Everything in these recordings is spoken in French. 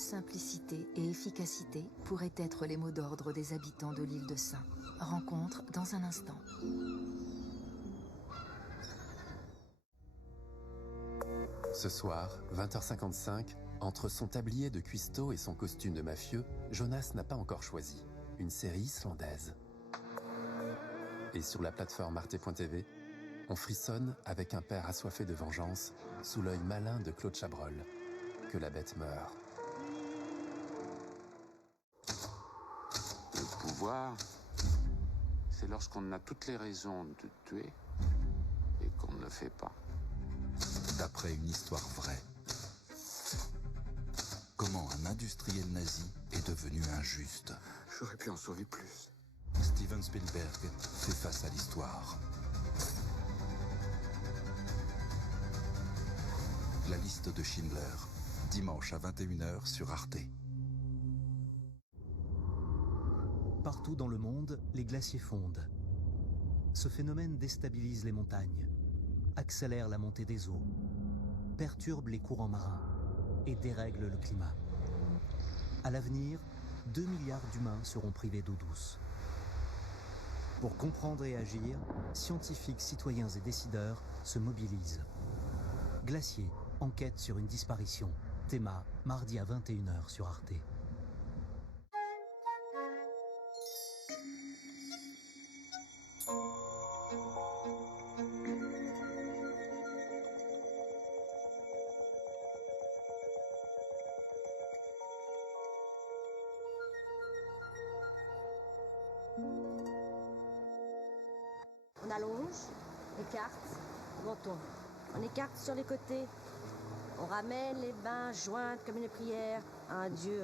simplicité et efficacité pourraient être les mots d'ordre des habitants de l'île de Sein. Rencontre dans un instant. Ce soir, 20h55, entre son tablier de cuistot et son costume de mafieux, Jonas n'a pas encore choisi. Une série islandaise. Et sur la plateforme arte.tv, on frissonne avec un père assoiffé de vengeance, sous l'œil malin de Claude Chabrol. Que la bête meure. Le pouvoir, c'est lorsqu'on a toutes les raisons de tuer et qu'on ne le fait pas. D'après une histoire vraie. Comment un industriel nazi est devenu injuste. J'aurais pu en sauver plus. Steven Spielberg fait face à l'histoire. La liste de Schindler, dimanche à 21h sur Arte. Partout dans le monde, les glaciers fondent. Ce phénomène déstabilise les montagnes, accélère la montée des eaux, perturbe les courants marins et dérègle le climat. À l'avenir, 2 milliards d'humains seront privés d'eau douce. Pour comprendre et agir, scientifiques, citoyens et décideurs se mobilisent. Glacier, enquête sur une disparition. Théma, mardi à 21h sur Arte. On allonge, écarte, menton. On écarte sur les côtés. On ramène les mains jointes comme une prière à un dieu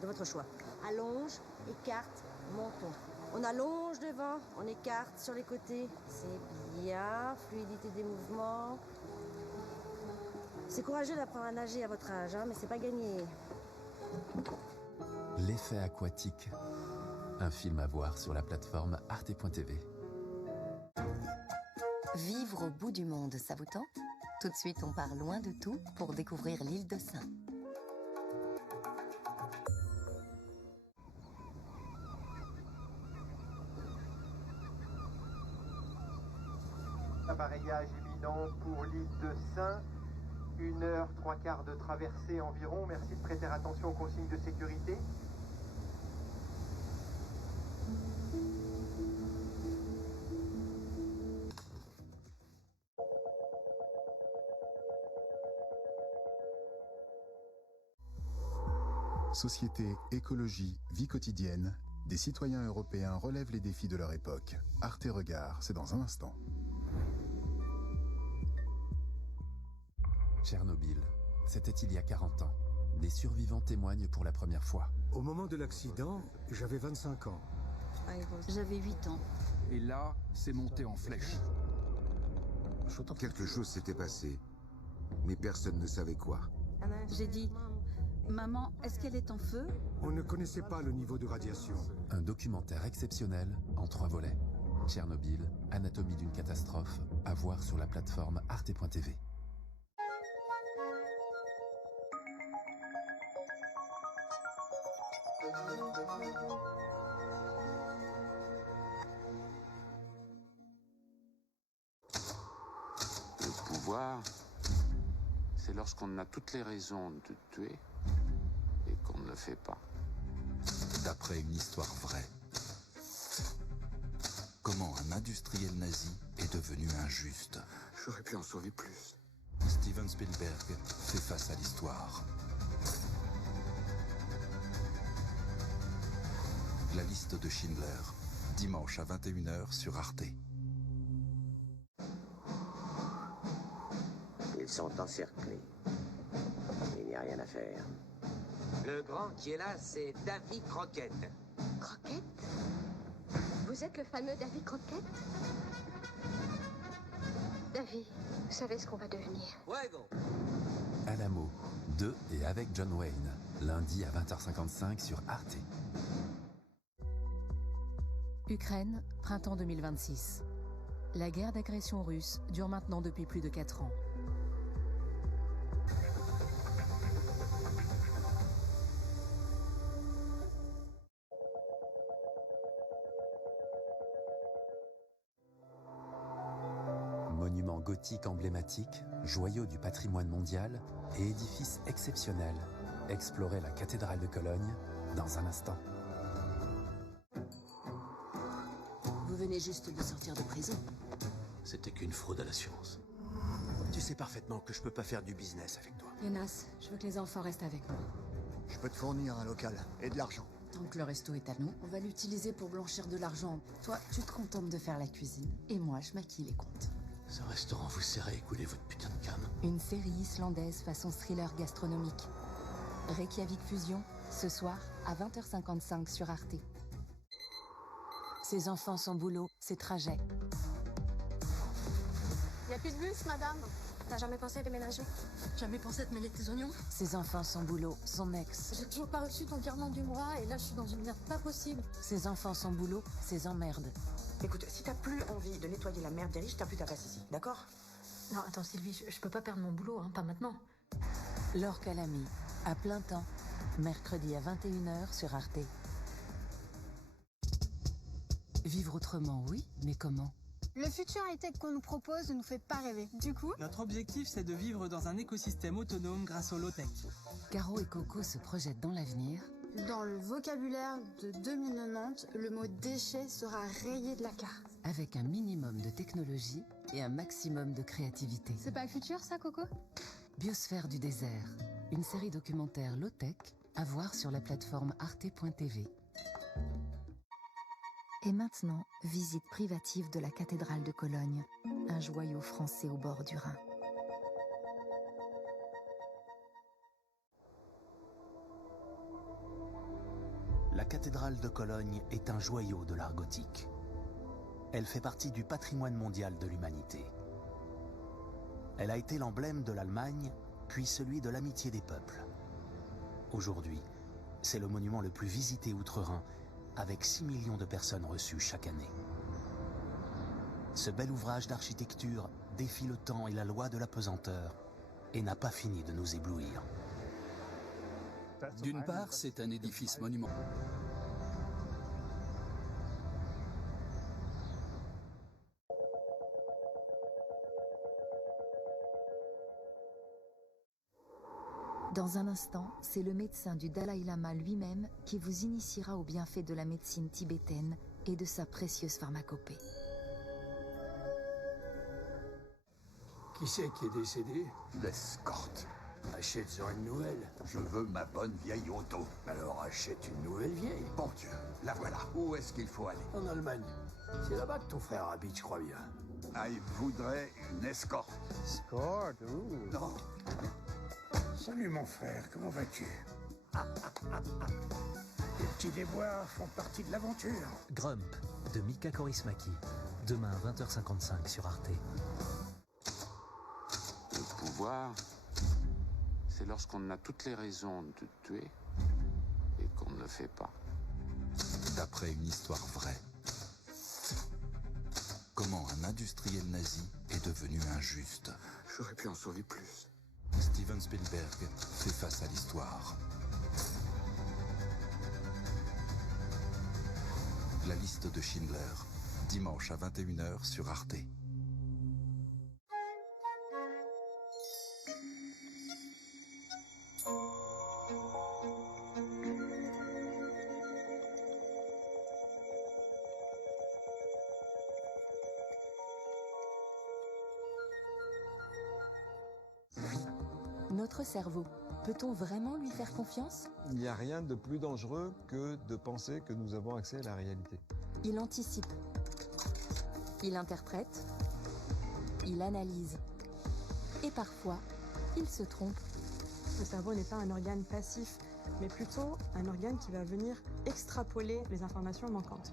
de votre choix. Allonge, écarte, menton. On allonge devant, on écarte sur les côtés. C'est bien, fluidité des mouvements. C'est courageux d'apprendre à nager à votre âge, hein, mais c'est pas gagné. L'effet aquatique. Un film à voir sur la plateforme arte.tv. Vivre au bout du monde, ça vous tente? Tout de suite, on part loin de tout pour découvrir l'île de Sein. Appareillage éminent pour l'île de Sein. 1h, 3/4 de traversée environ. Merci de prêter attention aux consignes de sécurité. Société, écologie, vie quotidienne, des citoyens européens relèvent les défis de leur époque. Arte Regard, c'est dans un instant. Tchernobyl, c'était il y a 40 ans. Des survivants témoignent pour la première fois. Au moment de l'accident, j'avais 25 ans. J'avais 8 ans. Et là, c'est monté en flèche. Quelque chose s'était passé, mais personne ne savait quoi. J'ai dit, maman, est-ce qu'elle est en feu? On ne connaissait pas le niveau de radiation. Un documentaire exceptionnel en 3 volets. Tchernobyl, anatomie d'une catastrophe, à voir sur la plateforme arte.tv. Le pouvoir, c'est lorsqu'on a toutes les raisons de tuer et qu'on ne le fait pas. D'après une histoire vraie. Comment un industriel nazi est devenu injuste. J'aurais pu en sauver plus. Steven Spielberg fait face à l'histoire. La liste de Schindler, dimanche à 21h sur Arte. Ils sont encerclés. Il n'y a rien à faire. Le grand qui est là, c'est Davy Crockett. Crockett? Vous êtes le fameux Davy Crockett? Davy, vous savez ce qu'on va devenir. Fuego. Alamo, de et avec John Wayne, lundi à 20h55 sur Arte. Ukraine, printemps 2026. La guerre d'agression russe dure maintenant depuis plus de 4 ans. Monument gothique emblématique, joyau du patrimoine mondial et édifice exceptionnel. Explorez la cathédrale de Cologne dans un instant. Vous venez juste de sortir de prison. C'était qu'une fraude à l'assurance. Tu sais parfaitement que je peux pas faire du business avec toi. Jonas, je veux que les enfants restent avec moi. Je peux te fournir un local et de l'argent. Tant que le resto est à nous, on va l'utiliser pour blanchir de l'argent. Toi, tu te contentes de faire la cuisine, et moi, je maquille les comptes. Ce restaurant vous sert à écouler votre putain de canne. Une série islandaise façon thriller gastronomique. Reykjavik Fusion, ce soir à 20h55 sur Arte. Ses enfants, son boulot, ses trajets. Y a plus de bus, madame? T'as jamais pensé à déménager? Jamais pensé à te mêler de tes oignons? Ses enfants, son boulot, son ex. J'ai toujours pas reçu ton virement du mois et là je suis dans une merde pas possible. Ses enfants, son boulot, ses emmerdes. Écoute, si t'as plus envie de nettoyer la merde des riches, t'as plus ta place ici, d'accord? Non, attends Sylvie, je peux pas perdre mon boulot, hein, pas maintenant. Laure Calamy, à plein temps, mercredi à 21h sur Arte. Vivre autrement, oui, mais comment? Le futur high-tech qu'on nous propose ne nous fait pas rêver. Du coup, notre objectif, c'est de vivre dans un écosystème autonome grâce au low-tech. Caro et Coco se projettent dans l'avenir. Dans le vocabulaire de 2090, le mot déchet sera rayé de la carte. Avec un minimum de technologie et un maximum de créativité. C'est pas le futur, ça, Coco? Biosphère du désert, une série documentaire low-tech à voir sur la plateforme arte.tv. Et maintenant, visite privative de la cathédrale de Cologne, un joyau français au bord du Rhin. La cathédrale de Cologne est un joyau de l'art gothique. Elle fait partie du patrimoine mondial de l'humanité. Elle a été l'emblème de l'Allemagne, puis celui de l'amitié des peuples. Aujourd'hui, c'est le monument le plus visité outre-Rhin, avec 6 millions de personnes reçues chaque année. Ce bel ouvrage d'architecture défie le temps et la loi de la pesanteur et n'a pas fini de nous éblouir. D'une part, c'est un édifice monumental. Dans un instant, c'est le médecin du Dalai Lama lui-même qui vous initiera aux bienfaits de la médecine tibétaine et de sa précieuse pharmacopée. Qui c'est qui est décédé? L'escorte. Achète-en une nouvelle. Je veux ma bonne vieille auto. Alors achète une nouvelle vieille. Bon Dieu, la voilà. Où est-ce qu'il faut aller? En Allemagne. C'est là-bas que ton frère habite, je crois bien. Ah, il voudrait une escorte. Escorte? Non. Salut mon frère, comment vas-tu? Les petits déboires font partie de l'aventure. Grump, de Mika Kaurismäki. Demain à 20h55 sur Arte. Le pouvoir, c'est lorsqu'on a toutes les raisons de tuer et qu'on ne le fait pas. D'après une histoire vraie. Comment un industriel nazi est devenu injuste. J'aurais pu en sauver plus. Steven Spielberg fait face à l'histoire. La liste de Schindler, dimanche à 21h sur Arte. Notre cerveau, peut-on vraiment lui faire confiance? Il n'y a rien de plus dangereux que de penser que nous avons accès à la réalité. Il anticipe. Il interprète. Il analyse. Et parfois, il se trompe. Le cerveau n'est pas un organe passif, mais plutôt un organe qui va venir extrapoler les informations manquantes.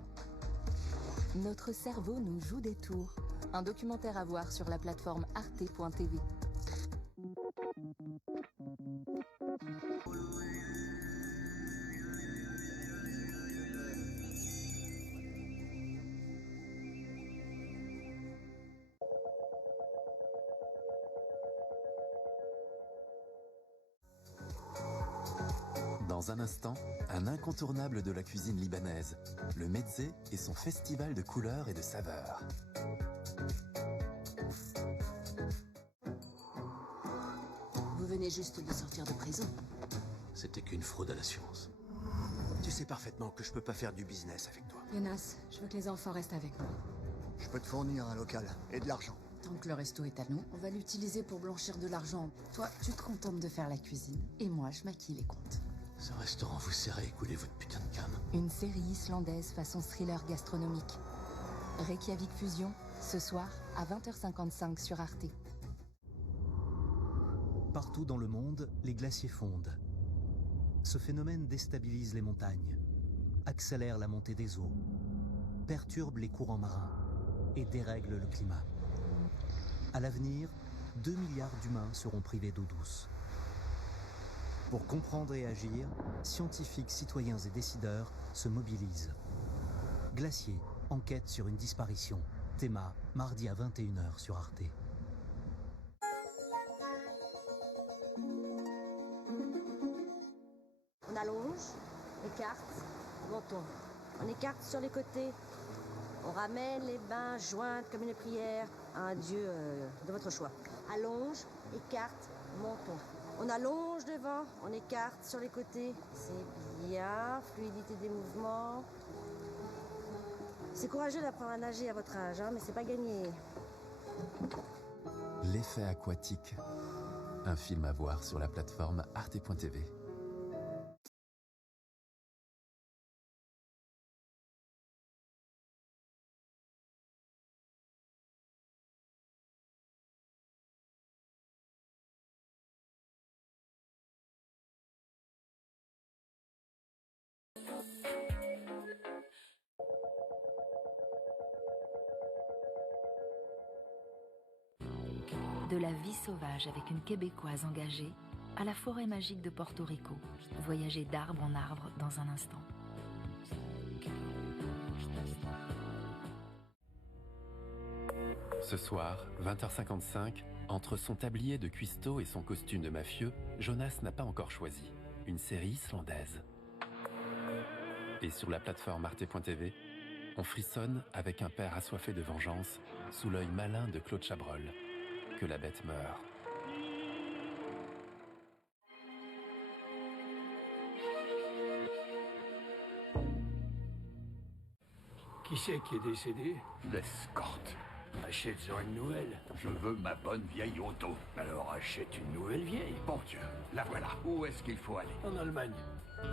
Notre cerveau nous joue des tours. Un documentaire à voir sur la plateforme arte.tv. Dans un instant, un incontournable de la cuisine libanaise, le mezzé et son festival de couleurs et de saveurs. venez juste de sortir de prison. C'était qu'une fraude à la science. Tu sais parfaitement que je peux pas faire du business avec toi. Jonas, je veux que les enfants restent avec moi. Je peux te fournir un local et de l'argent. Tant que le resto est à nous, on va l'utiliser pour blanchir de l'argent. Toi, tu te contentes de faire la cuisine, et moi, je maquille les comptes. Ce restaurant vous sert à écouler votre putain de cam. Une série islandaise façon thriller gastronomique. Reykjavik Fusion, ce soir à 20h55 sur Arte. Partout dans le monde, les glaciers fondent. Ce phénomène déstabilise les montagnes, accélère la montée des eaux, perturbe les courants marins et dérègle le climat. À l'avenir, 2 milliards d'humains seront privés d'eau douce. Pour comprendre et agir, scientifiques, citoyens et décideurs se mobilisent. Glacier, enquête sur une disparition. Théma, mardi à 21h sur Arte. On allonge, écarte, monton. On écarte sur les côtés. On ramène les mains jointes comme une prière à un dieu de votre choix. Allonge, écarte, monton. On allonge devant, on écarte sur les côtés. C'est bien, fluidité des mouvements. C'est courageux d'apprendre à nager à votre âge, hein, mais c'est pas gagné. L'effet aquatique. Un film à voir sur la plateforme arte.tv. De la vie sauvage avec une Québécoise engagée à la forêt magique de Porto Rico. Voyager d'arbre en arbre dans un instant. Ce soir, 20h55, entre son tablier de cuistot et son costume de mafieux, Jonas n'a pas encore choisi. Une série islandaise. Et sur la plateforme arte.tv, on frissonne avec un père assoiffé de vengeance sous l'œil malin de Claude Chabrol. Que la bête meure. Qui c'est qui est décédé? L'escorte. Achète-en une nouvelle. Je veux ma bonne vieille auto. Alors achète une nouvelle vieille. Bon Dieu, la voilà. Où est-ce qu'il faut aller? En Allemagne.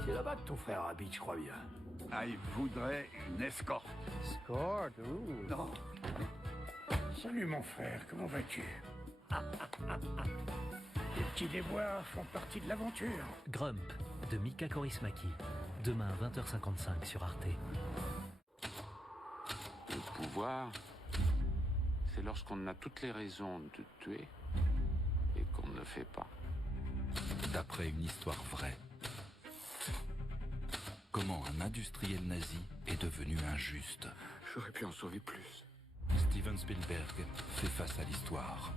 C'est là-bas que ton frère habite, je crois bien. Ah, il voudrait une escorte. Escorte, ouh. Non. Salut mon frère, comment vas-tu? Les petits déboires font partie de l'aventure. Grump, de Mika Kaurismäki. Demain à 20h55 sur Arte. Le pouvoir, c'est lorsqu'on a toutes les raisons de tuer et qu'on ne le fait pas. D'après une histoire vraie. Comment un industriel nazi est devenu injuste. J'aurais pu en sauver plus. Steven Spielberg fait face à l'histoire.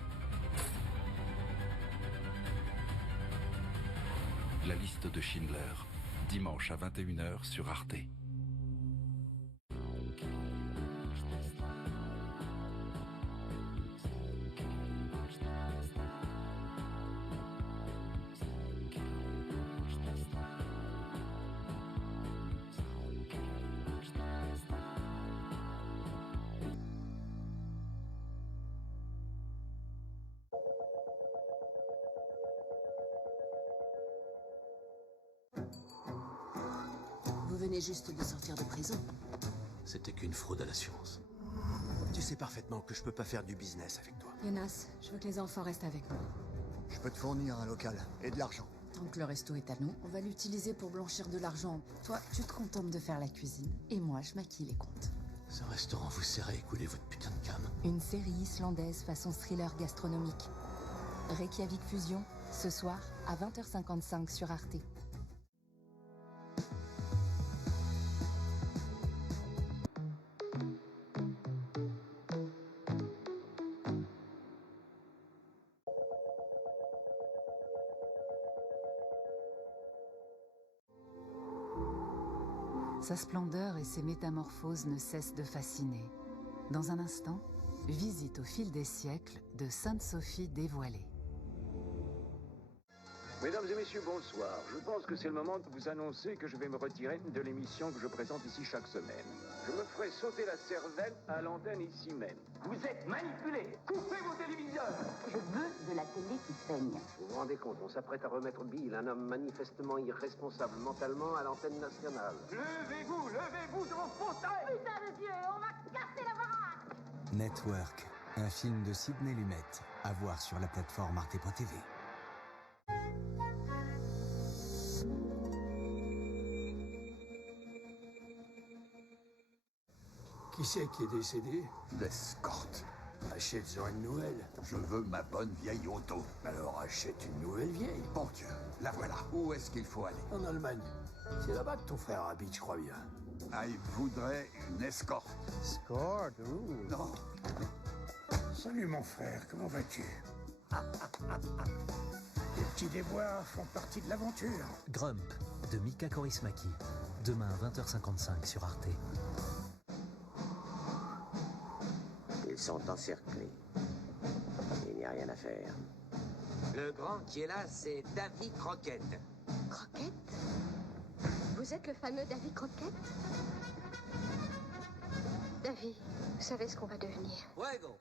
La liste de Schindler, dimanche à 21h sur Arte. Vous venez juste de sortir de prison. C'était qu'une fraude à la science. Tu sais parfaitement que je peux pas faire du business avec toi. Jonas, je veux que les enfants restent avec moi. Je peux te fournir un local et de l'argent. Tant que le resto est à nous, on va l'utiliser pour blanchir de l'argent. Toi, tu te contentes de faire la cuisine, et moi, je maquille les comptes. Ce restaurant vous sert à écouler votre putain de cam. Une série islandaise façon thriller gastronomique. Reykjavik Fusion, ce soir à 20h55 sur Arte. Sa splendeur et ses métamorphoses ne cessent de fasciner. Dans un instant, visite au fil des siècles de Sainte-Sophie dévoilée. Mesdames et messieurs, bonsoir. Je pense que c'est le moment de vous annoncer que je vais me retirer de l'émission que je présente ici chaque semaine. Je me ferai sauter la cervelle à l'antenne ici même. Vous êtes manipulés. Coupez vos téléviseurs. Je veux de la télé qui saigne. Vous vous rendez compte, on s'apprête à remettre Bill, un homme manifestement irresponsable mentalement, à l'antenne nationale. Levez-vous de vos fauteuils. Putain de Dieu, on va casser la baraque. Network, un film de Sidney Lumet, à voir sur la plateforme arte.tv. Qui c'est qui est décédé? L'escorte. Achète-en une nouvelle. Je veux ma bonne vieille auto. Alors achète une nouvelle vieille. Bon Dieu, la voilà. Où est-ce qu'il faut aller? En Allemagne. C'est là-bas que ton frère habite, je crois bien. Ah, il voudrait une escorte. Escorte, ouh. Non. Salut mon frère, comment vas-tu? Les petits déboires font partie de l'aventure. Grump, de Mika Kaurismäki. Demain à 20h55 sur Arte. Ils sont encerclés. Il n'y a rien à faire. Le grand qui est là, c'est Davy Crockett. Crockett? Vous êtes le fameux Davy Crockett? Davy, vous savez ce qu'on va devenir. Fuego.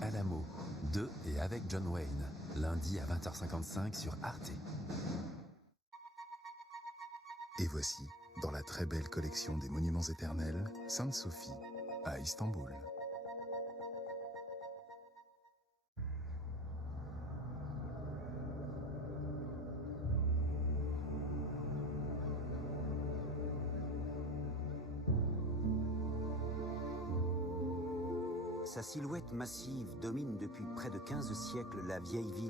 Alamo, de et avec John Wayne, lundi à 20h55 sur Arte. Et voici, dans la très belle collection des monuments éternels, Sainte-Sophie, à Istanbul. Sa silhouette massive domine depuis près de 15 siècles la vieille ville